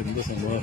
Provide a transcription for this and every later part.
എന്ത് സംഭവം?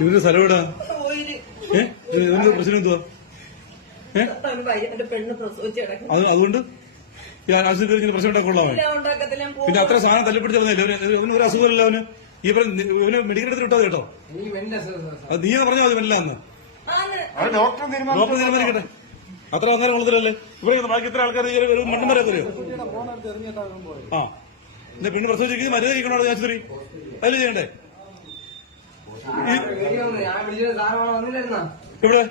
എന്തുവാ സ്ഥലം ഇവിടെ വയ്യ. പ്രശ്നം എന്തുവാ? ഏഹ് അതുകൊണ്ട് ഈ ആശുപത്രി ഇങ്ങനെ പ്രശ്നം ഉണ്ടാക്കൊള്ളാമോ പിന്നെ അത്ര സാധനം തല്ലിപ്പിടിച്ച് വന്നില്ല അവന് ഒരു അസുഖമില്ല അവന്. ഈ പറഞ്ഞ ഇവന് മെഡിക്കൽ എടുത്ത് വിട്ടോ കേട്ടോ. അത് നീ എന്ന്. പറഞ്ഞാൽ മതി അന്ന് ആന്ന് ഡോക്ടർ തീരുമാനിക്കട്ടെ. അത്ര അന്നേരം ഉള്ളതല്ലേ ഇവിടെ ബാക്കി ഇത്ര ആൾക്കാർ ഒരു മണ്ണുമരൊക്കെ അറിയോ ആ. എന്റെ പെണ്ണ് പ്രസവിച്ചിരിക്കുന്നത് മരുന്ന് കഴിക്കണോ ആശുപത്രി? അതിൽ ചെയ്യണ്ടേ? ഇവിടെ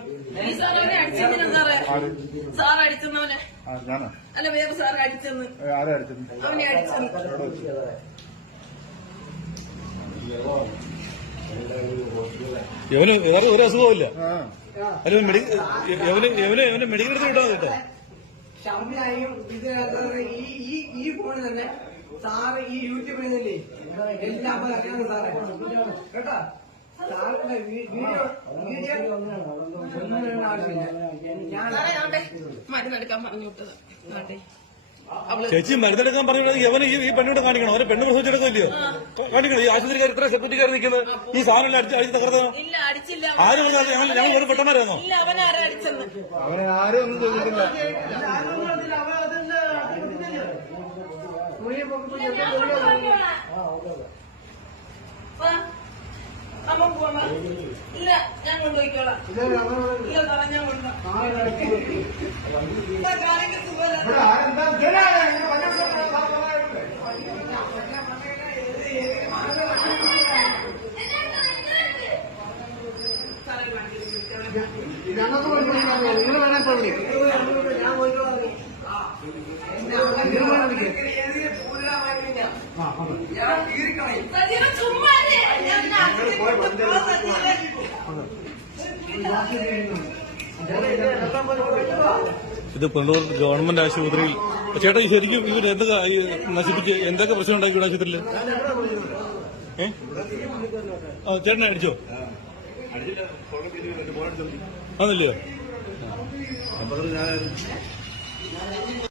വേറെ ആരെ അടിച്ചത് യവന് ഒരു അസുഖമില്ല ആ അല്ല മെഡിക്കൽ യവന് യവന് യവന് മെഡിക്കൽ എടുത്ത് വിട്ടോ കേട്ടോ ഷംലായും ഈ ഈ ഫോണിൽ തന്നെ സാറ് ഈ യൂട്യൂബിൽ നിന്നില്ലേ എല്ലാം സാറേ കേട്ടോ മരുന്നെടുക്കാൻ പറഞ്ഞു വിട്ടത്. ചേച്ചി മരുന്നെടുക്കാൻ പറഞ്ഞത് യവന് ഈ ഈ പെണ്ണോട് കാണിക്കണം? അവരെ പെണ്ണ് പ്രസവിച്ചെടുക്കില്ലയോ കാണിക്കണം? ഈ ആശുപത്രിക്കാർ ഇത്ര സെക്യൂരിറ്റിക്കാർ നിൽക്കുന്നത്? ഈ സാധനം അടിച്ച് അടിച്ച് തകർത്തത്? ആരും പറഞ്ഞാൽ ഞങ്ങൾ ഞങ്ങൾ ഒരു പെട്ടന്മാരാണോ അവനെ ആരും ഒന്നും ചോദിച്ചിട്ടില്ല. ഞാൻ കൊണ്ടുപോയിക്കോളാം. അമ്മ പോവാം, ഇല്ല ഞാൻ കൊണ്ടുപോയിക്കോളാം. ഇല്ല സാറേ ഞാൻ. നിങ്ങൾ വേണേ. ഞാൻ പോയിക്കോളാം. ചുമ്മാ. ഞാൻ സജീവേ. ഇത് പുനലൂർ ഗവൺമെന്റ് ആശുപത്രിയിൽ. ചേട്ടാ ഈ ശരിക്കും ഇവർ എന്തൊക്കെ നശിപ്പിച്ച് എന്തൊക്കെ പ്രശ്നം ഉണ്ടാക്കി ഇവിടെ ആശുപത്രിയിൽ? ഏ? ചേട്ടനെ അടിച്ചോ? ആണല്ലോ